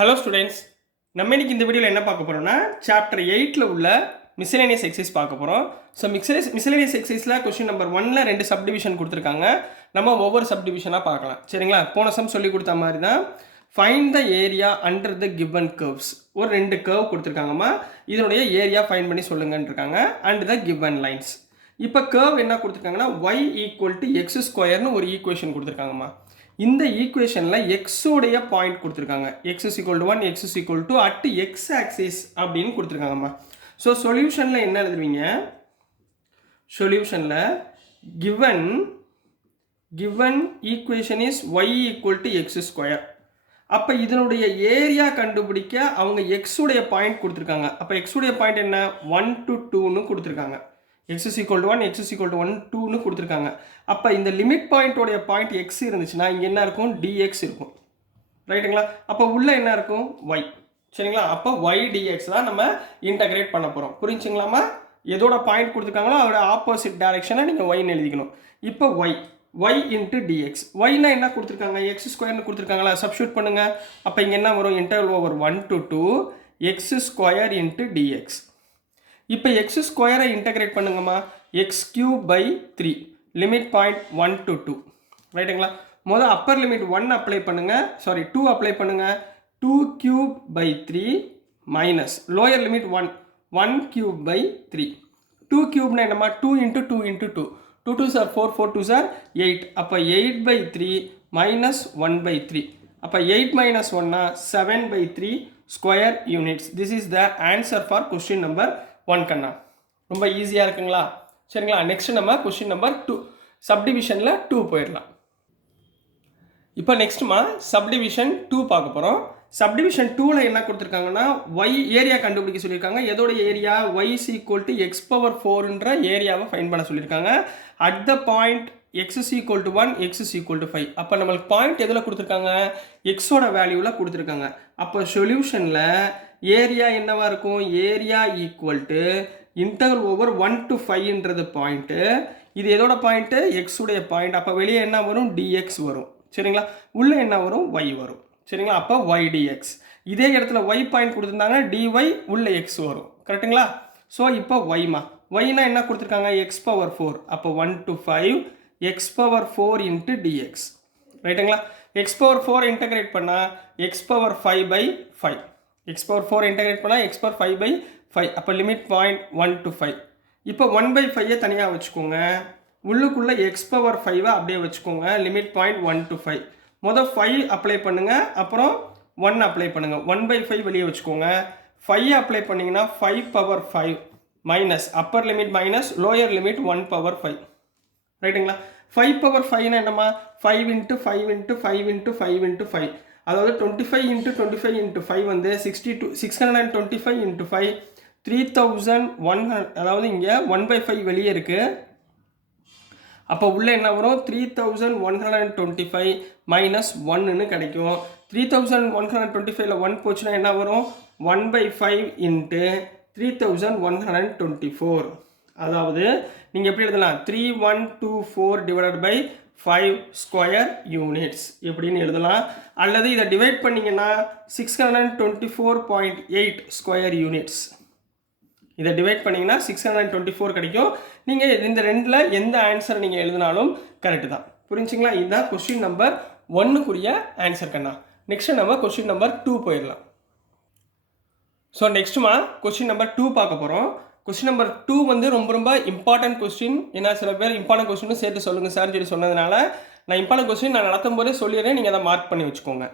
Hello students, நம்ம இன்னைக்கு இந்த வீடியோவில் என்ன பார்க்க போகிறோம்னா சாப்டர் 8ல் உள்ள மிஸ்செலேனியஸ் எக்ஸைஸ் பார்க்க போகிறோம். ஸோ மிஸ்செலேனியஸ் எக்ஸைஸில் கொஸ்டின் நம்பர் 1ல் 2 சப்டிவிஷன் கொடுத்துருக்காங்க. நம்ம ஒவ்வொரு சப்டிவிஷனாக பார்க்கலாம். சரிங்களா? போன சம் சொல்லி கொடுத்த மாதிரி தான் find the area under the given curves. ஒரு 2 கர்வ் கொடுத்துருக்காங்கம்மா. இதனுடைய ஏரியா ஃபைண்ட் பண்ணி சொல்லுங்கன்னு இருக்காங்க. And the given lines. இப்போ கர்வ் என்ன கொடுத்துருக்காங்கன்னா y ஈக்குவல் டு எக்ஸ் ஸ்கொயர்னு ஒரு ஈக்குவேஷன் கொடுத்துருக்காங்கம்மா. இந்த ஈக்குவேஷனில் எக்ஸோடைய பாயிண்ட் கொடுத்துருக்காங்க. X is equal to 1, X is equal to at X axis அப்படின்னு கொடுத்துருக்காங்கம்மா. ஸோ சொல்யூஷனில் என்ன எழுதுவீங்க? சொல்யூஷனில் given equation is y equal to X square. அப்போ இதனுடைய ஏரியா கண்டுபிடிக்க அவங்க எக்ஸுடைய பாயிண்ட் கொடுத்துருக்காங்க. அப்போ எக்ஸுடைய பாயிண்ட் என்ன? 1 to 2ன்னு கொடுத்துருக்காங்க. x is equal to 1, x is equal to 1, 2ன்னு கொடுத்துருக்காங்க. அப்போ இந்த லிமிட் பாயிண்டோடைய பாயிண்ட் எக்ஸ் இருந்துச்சுன்னா இங்கே என்ன இருக்கும்? dx இருக்கும். ரைட்டுங்களா? அப்போ உள்ள என்ன இருக்கும்? y. சரிங்களா? அப்போ y dx தான் நம்ம இன்டகிரேட் பண்ண போகிறோம். புரிஞ்சுங்களாமா? எதோட பாயிண்ட் கொடுத்துருக்காங்களோ அதோட ஆப்போசிட் டைரக்ஷனை நீங்கள் yன்னு எழுதிக்கணும். இப்போ y இன்ட்டு dx. yனா என்ன கொடுத்துருக்காங்க? எக்ஸ் ஸ்கொயர்னு கொடுத்துருக்காங்களா? சப்ஸ்டியூட் பண்ணுங்க. அப்போ இங்கே என்ன வரும்? Interval over 1 to 2 x square into dx. இப்போ எக்ஸ் ஸ்கொயரை இன்டகிரேட் பண்ணுங்கம்மா. X cube by 3 limit point 1 to 2. ரைட்டுங்களா? முதல் அப்பர் லிமிட் 1 அப்ளை பண்ணுங்க. 2 அப்ளை பண்ணுங்க. 2 cube by 3 minus lower limit 1 cube by 3. 2 கியூப்னா என்னம்மா? 2 into 2 into 2. 2 2s are 4, 4 2s are 8. அப்போ 8 by 3 மைனஸ் 1 by 3. அப்போ 8 minus 1 7 by 3 square units. This is the answer for question number 1 கண்ணா. ரொம்ப ஈஸியாக இருக்குங்களா? சரிங்களா? நெக்ஸ்ட் நம்ம கொஸ்டின் நம்பர் 2 சப்டிவிஷனில் 2 போயிடலாம். இப்போ நெக்ஸ்ட்மா சப்டிவிஷன் 2 பார்க்க போகிறோம். சப்டிவிஷன் 2ல் என்ன கொடுத்துருக்காங்கன்னா y ஏரியா கண்டுபிடிக்க சொல்லியிருக்காங்க. எதோட area? y is equal to x power 4ன்ற ஏரியாவை ஃபைண்ட் பண்ண சொல்லியிருக்காங்க. At the point x is equal to 1, x is equal to 5. அப்போ நம்மளுக்கு பாயிண்ட் எதில் கொடுத்துருக்காங்க? எக்ஸோட வேல்யூவில் கொடுத்துருக்காங்க. அப்போ சொல்யூஷனில் ஏரியா என்னவா இருக்கும்? Area equal to interval over 1 to 5ன்றது பாயிண்ட்டு. இது எதோட பாயிண்ட்டு? எக்ஸுடைய பாயிண்ட். அப்போ வெளியே என்ன வரும்? dx வரும். சரிங்களா? உள்ளே என்ன வரும்? y வரும். சரிங்களா? அப்போ y dx. இதே இடத்துல y பாயிண்ட் கொடுத்துருந்தாங்க, dy உள்ளே x வரும். கரெக்டுங்களா? ஸோ இப்போ yமா yனா என்ன கொடுத்துருக்காங்க? x power 4. அப்போ 1 to 5 x power 4 into dx. ரைட்டுங்களா? x பவர் 4 இன்டகிரேட் பண்ணால் x power 5 by 5. x power 4 integrate பண்ணால் x பவர் 5 by 5. அப்போ லிமிட் பாயிண்ட் 1 to 5. இப்போ 1 by 5 தனியாக வச்சுக்கோங்க. உள்ளுக்குள்ளே x பவர் 5 அப்படியே வச்சுக்கோங்க. Limit point 1 to 5. முதல் 5 அப்ளை பண்ணுங்க, அப்புறம் 1 அப்ளை பண்ணுங்க. 1 by 5 வெளியே வச்சுக்கோங்க. 5 அப்ளை பண்ணிங்கன்னா 5 power 5 minus upper limit minus lower limit 1 power 5. ரைட்டுங்களா? 5 பவர் 5னா என்னம்மா? 5 இன்ட்டு 5 இன்ட்டு 5 இன்ட்டு 5 இன்ட்டு 5. அதாவது 25 இன்ட்டு 25 இன்ட்டு 5 வந்து 625 இன்ட்டு 5 3100. அதாவது இங்கே 1 by 5 வெளியே இருக்குது. அப்போ உள்ளே என்ன வரும்? 3125 மைனஸ் 1ன்னு கிடைக்கும். 3125ல் 1 போச்சுன்னா என்ன வரும்? 1 by 5 இன்ட்டு 3124. அதாவது நீங்கள் எப்படி எழுதலாம்? 3124 டிவைடட் பை 5 ஸ்கொயர் யூனிட்ஸ் எப்படின்னு எழுதலாம். அல்லது இதை டிவைட் பண்ணிங்கன்னா 624.8 ஸ்கொயர் யூனிட்ஸ். இதை டிவைட் பண்ணிங்கன்னா 624 கிடைக்கும். நீங்கள் இந்த ரெண்டில் எந்த ஆன்சர் நீங்கள் எழுதினாலும் கரெக்டு தான். புரிஞ்சுங்களா? இதுதான் கொஸ்டின் நம்பர் 1க்குரிய ஆன்சர் கண்ணா. நெக்ஸ்ட் நம்ம கொஸ்டின் நம்பர் 2 போயிடலாம். ஸோ நெக்ஸ்ட்டுமா கொஸ்டின் நம்பர் 2 பார்க்க போகிறோம். கொஸ்டின் நம்பர் 2 வந்து ரொம்ப ரொம்ப இம்பார்ட்டன்ட் கொஸ்டின். ஏன்னா சில பேர் இம்பார்ட்டன்ட் கொஸ்டின் சேர்த்து சொல்லுங்கள் சார்னு சொல்லி சொன்னதுனால நான் இம்பார்ட்டன்ட் கொஸ்டின் நான் நடத்தும் போதே சொல்லிடுறேன். நீங்கள் அதை மார்க் பண்ணி வச்சுக்கோங்க.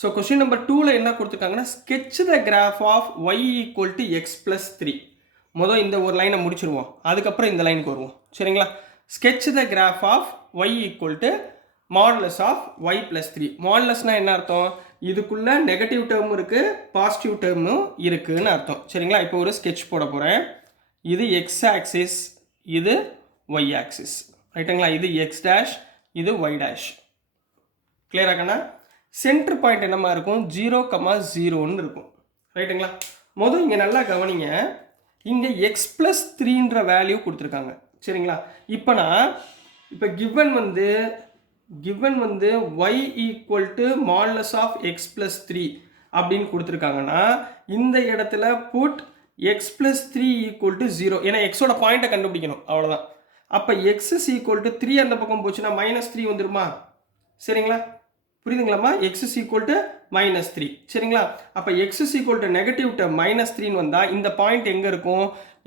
ஸோ கொஸ்டின் நம்பர் 2ல் என்ன கொடுத்துருக்காங்கன்னா sketch the graph of y equal to x plus 3. முதல் இந்த ஒரு லைனை முடிச்சிருவோம், அதுக்கப்புறம் இந்த லைனுக்கு வருவோம். சரிங்களா? Sketch the graph of y equal to modulus of y plus 3. மாடுலஸ்னால் என்ன அர்த்தம்? இதுக்குள்ளே நெகட்டிவ் டேர்மும் இருக்குது, பாசிட்டிவ் டேர்மும் இருக்குதுன்னு அர்த்தம். சரிங்களா? இப்போ ஒரு ஸ்கெட்ச் போட போகிறேன். இது எக்ஸ் ஆக்சிஸ், இது ஒய் ஆக்சிஸ். ரைட்டுங்களா? இது எக்ஸ் டேஷ், இது ஒய் டேஷ். கிளியராகண்ணா? சென்டர் பாயிண்ட் என்னமா இருக்கும்? 0,0ன்னு இருக்கும். ரைட்டுங்களா? முதல் இங்கே நல்லா கவனிங்க. இங்கே எக்ஸ் ப்ளஸ் 3ன்ற வேல்யூ கொடுத்துருக்காங்க. சரிங்களா? இப்போ கிவன் வந்து y equal to modulus of x plus 3 அப்படின்னு கொடுத்துருக்காங்கன்னா இந்த இடத்துல put x plus three equal to 0. ஏன்னா எக்ஸோட பாயிண்ட்டை கண்டுபிடிக்கணும், அவ்வளோதான். அப்போ எக்ஸ் இஸ் ஈக்குவல் டு 3 அந்த பக்கம் போச்சுன்னா -3 வந்துருமா? சரிங்களா, புரியுதுங்களாம்மா? X is equal to -3. சரிங்களா, அப்போ x is equal to negative term -3ன்னு வந்தால் இந்த பாயிண்ட் எங்கே இருக்கும்?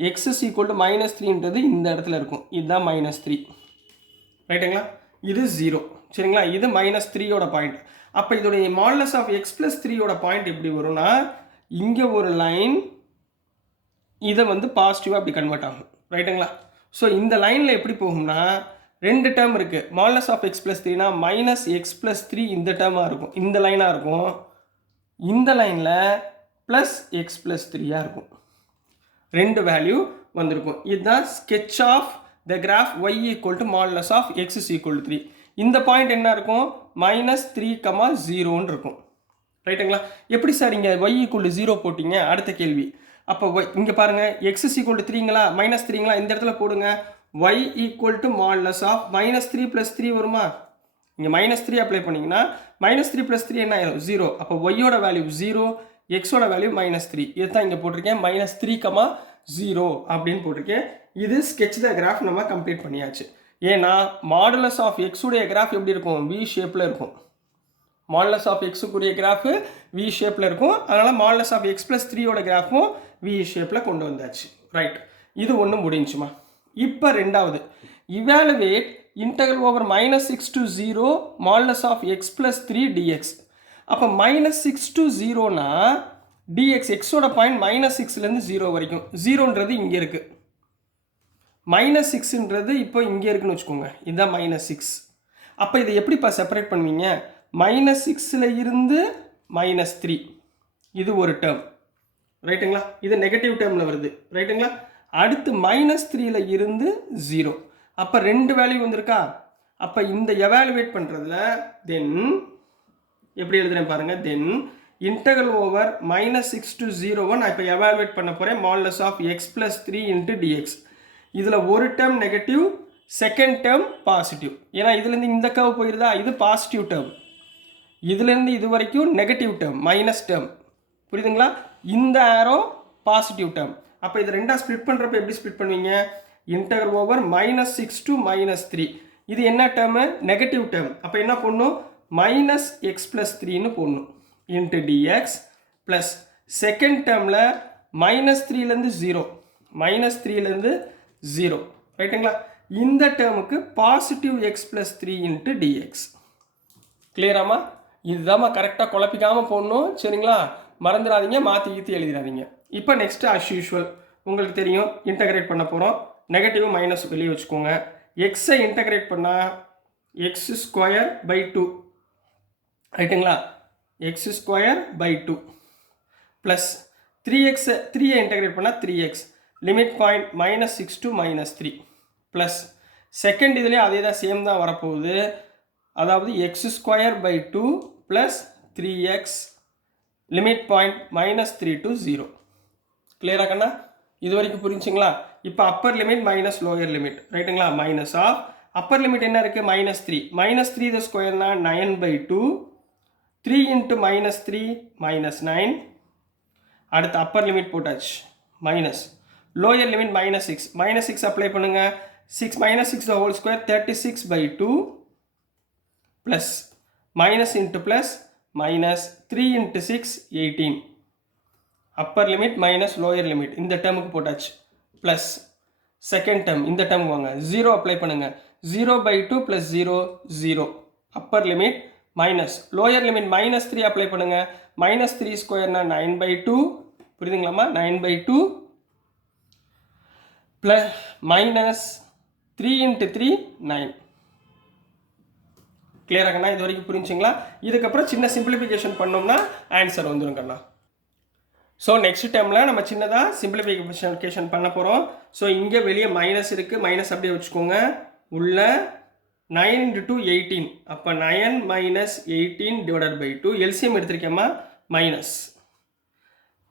எக்ஸ் இஸ் ஈக்குவல் டு -3ன்றது இந்த இடத்துல இருக்கும். இதுதான் -3. ரைட்டுங்களா, இது 0. சரிங்களா, இது -3யோட பாயிண்ட். அப்போ இதோடைய மாடுலஸ் ஆஃப் எக்ஸ் ப்ளஸ் 3யோட பாயிண்ட் எப்படி வரும்னா, இங்கே ஒரு லைன் இதை வந்து பாசிட்டிவாக அப்படி கன்வெர்ட் ஆகும். ரைட்டுங்களா, ஸோ இந்த லைனில் எப்படி போகும்னா, 2 டேர்ம் இருக்குது. மாடுலஸ் ஆஃப் எக்ஸ் ப்ளஸ் 3னா -x+3 இந்த டேர்மாக இருக்கும், இந்த லைனாக இருக்கும். இந்த லைனில் +x+3 இருக்கும். 2 வேல்யூ வந்திருக்கும். இதுதான் sketch of the graph y equal to modulus of x is equal to 3. இந்த பாயிண்ட் என்ன இருக்கும்? -3,0ன்னு இருக்கும். ரைட்டுங்களா, எப்படி சார் இங்கே y ஈக்குவல் டு 0 போட்டிங்க? அடுத்த கேள்வி. அப்போ இங்கே பாருங்கள், x இஸ் ஈக்குவல் டு 3ங்களா -3ங்களா? இந்த இடத்துல போடுங்க. y equal to modulus of -3 + 3 வருமா? இங்கே -3 அப்ளை பண்ணிங்கன்னா -3 + 3 என்ன ஆயிரும்? 0. அப்போ ஒய்யோட வேல்யூ 0, எக்ஸோட வேல்யூ -3. இதுதான் இங்கே போட்டிருக்கேன், -3,0 அப்படின்னு போட்டிருக்கேன். இது ஸ்கெட்ச் த கிராஃப் நம்ம கம்ப்ளீட் பண்ணியாச்சு. ஏன்னா மாடுலஸ் ஆஃப் எக்ஸுடைய கிராஃப் எப்படி இருக்கும்? வி ஷேப்பில் இருக்கும். மாடுலஸ் ஆஃப் எக்ஸுக்குரிய கிராஃபு வி ஷேப்பில் இருக்கும். அதனால் மாடுலஸ் ஆஃப் எக்ஸ் ப்ளஸ் 3யோட கிராஃபும் வி ஷேப்பில் கொண்டு வந்தாச்சு. ரைட், இது ஒன்று முடிஞ்சுமா. இப்போ ரெண்டாவது, evaluate integral over -6 to 0 modulus of x plus 3 dx. அப்போ -6 to 0னா dx, எக்ஸோட பாயிண்ட் -6லேருந்து 0 வரைக்கும். 0ன்றது இங்கே இருக்குது, -6ன்றது இப்போ இங்கே இருக்குன்னு வச்சுக்கோங்க. இதுதான் -6. அப்போ இதை எப்படிப்பா செப்பரேட் பண்ணுவீங்க? -6ல் இருந்து -3, இது ஒரு டேர்ம். ரைட்டுங்களா, இது நெகட்டிவ் டேர்மில் வருது. ரைட்டுங்களா, அடுத்து -3ல் இருந்து 0. அப்போ 2 வேல்யூ வந்திருக்கா? அப்போ இந்த எவாலுவேட் பண்ணுறதுல தென் எப்படி எழுதுறேன் பாருங்கள். தென் இன்டெக்ரல் ஓவர் -6 to 0 நான் இப்போ எவாலுவேட் பண்ண போகிறேன். Modulus of x plus 3 × dx. இதில் ஒரு term negative, second term positive. ஏன்னா இதுலேருந்து இந்த கர்வ் போயிருதா, இது பாசிட்டிவ் டேர்ம். இதுலேருந்து இது வரைக்கும் நெகட்டிவ் டேர்ம், மைனஸ் டேர்ம். புரியுதுங்களா, இந்த ஆரோ பாசிட்டிவ் டேர்ம். அப்போ இது ரெண்டாக ஸ்ப்ளிட் பண்ணுறப்ப எப்படி ஸ்ப்ளிட் பண்ணுவீங்க? Integral over -6 to -3. இது என்ன டேர்மு? Negative term. அப்போ என்ன போடணும்? -x+3ன்னு போடணும் இன்ட்டு dx ப்ளஸ் செகண்ட் டேர்மில் -3லேருந்து 0, -3லேருந்து 0. ரைட்டுங்களா, இந்த டேர்முக்கு பாசிட்டிவ் x+3 × dx. கிளியராமா? இதுதாம்மா கரெக்டாக குழப்பிக்காமல் போடணும். சரிங்களா, மறந்துடாதீங்க, மாற்றி கீற்றி எழுதிடாதீங்க. இப்போ நெக்ஸ்ட்டு அஸ் யூஷுவல் உங்களுக்கு தெரியும், இன்டகிரேட் பண்ண போகிறோம். நெகட்டிவ் மைனஸ் வெளியே வச்சுக்கோங்க. எக்ஸை இன்டகிரேட் பண்ணால் x² 2. ரைட்டுங்களா, x² 2 ப்ளஸ் 3ஐ இன்டகிரேட் பண்ணால் 3x. Limit point -6 to -3 plus second இதுலேயே அதே தான், சேம் தான் வரப்போகுது. அதாவது x² 2 plus 3x, limit point -3 to 0. கிளியரா கண்ணா? இது வரைக்கும் புரிஞ்சுங்களா? இப்போ upper limit minus lower limit. ரைட்டுங்களா, மைனஸ் ஆஃப் அப்பர் லிமிட் என்ன இருக்குது? -3. -3 த ஸ்கொயர்னா 9/2. 3 × -3 -9. அடுத்து அப்பர் லிமிட் போட்டாச்சு, மைனஸ். Lower limit -6. -6 அப்ளை பண்ணுங்க. 6 -6 the whole square 36/2 plus minus into plus minus 3 × 6 18. Upper limit minus lower limit இந்த டேர்முக்கு போட்டாச்சு. ப்ளஸ் செகண்ட் டேர்ம் இந்த term வாங்க, 0 அப்ளை பண்ணுங்க. 0/2 plus 0 0. Upper limit minus lower limit -3 apply பண்ணுங்க. -3 ஸ்கொயர்னா 9/2. புரியுதுங்களாம்மா? 9/2 plus minus 3 × 3 9. கிளியரா கண்ணா? இது வரைக்கும் புரிஞ்சுங்களா? இதுக்கப்புறம் சின்ன சிம்பிளிஃபிகேஷன் பண்ணோம்னா ஆன்சர் வந்துடும் கண்ணா. ஸோ நெக்ஸ்ட் டைமில் நம்ம சின்னதாக சிம்பிளிஃபிகேஷன் பண்ண போகிறோம். ஸோ இங்கே வெளியே மைனஸ் இருக்குது, மைனஸ் அப்படியே வச்சுக்கோங்க. உள்ள 9 × 2 18. அப்போ 9 - 18 / 2. எல்சிஎம் எடுத்திருக்கேம்மா, மைனஸ்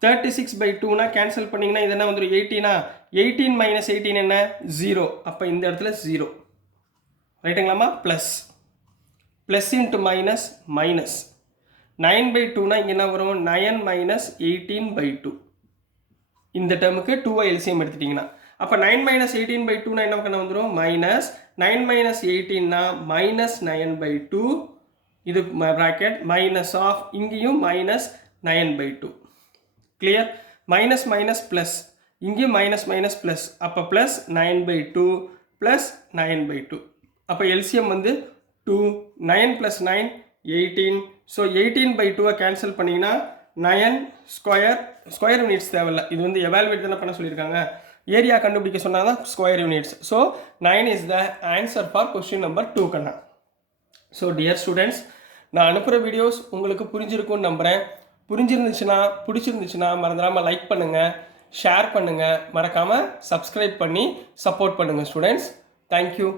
36/2னா கேன்சல் பண்ணிங்கன்னா இது என்ன வந்துடும்? 18. 18 - 18 என்ன? 0. அப்போ இந்த இடத்துல 0. ரைட்டுங்களாம்மா? Plus plus into minus minus 9/2னா இங்கே என்ன வரும் 9 மைனஸ் 18/2 இந்த டேர்முக்கு 2 எல்சிஎம் எடுத்துட்டிங்கன்னா அப்போ 9 மைனஸ் 18/2னா என்ன பண்ண வந்துடும் மைனஸ் 9 மைனஸ் 18னா மைனஸ் 9/2 இது ப்ராக்கெட் மைனஸ் ஆஃப் இங்கேயும் minus 9/2 clear minus minus plus இங்கேயும் மைனஸ் மைனஸ் ப்ளஸ் அப்போ ப்ளஸ் 9/2 ப்ளஸ் 9/2 அப்போ எல்சிஎம் வந்து 2 9 ப்ளஸ் 9 18 ஸோ 18/2 கேன்சல் பண்ணிங்கன்னா 9 ஸ்கொயர் யூனிட்ஸ் தேவையில்லை இது வந்து எவாலுவேட் தானே பண்ண சொல்லியிருக்காங்க ஏரியா கண்டுபிடிக்க சொன்னால் தான் square units so 9 is the answer for question number 2 கண்ணா ஸோ டியர் ஸ்டூடெண்ட்ஸ் நான் அனுப்புகிற வீடியோஸ் உங்களுக்கு புரிஞ்சிருக்கும்னு நம்புகிறேன் பிடிச்சிருந்துச்சுன்னா மறந்துடாமல் லைக் பண்ணுங்கள் ஷேர் பண்ணுங்கள் மறக்காமல் சப்ஸ்கிரைப் பண்ணி சப்போர்ட் பண்ணுங்கள் ஸ்டூடெண்ட்ஸ் தேங்க்யூ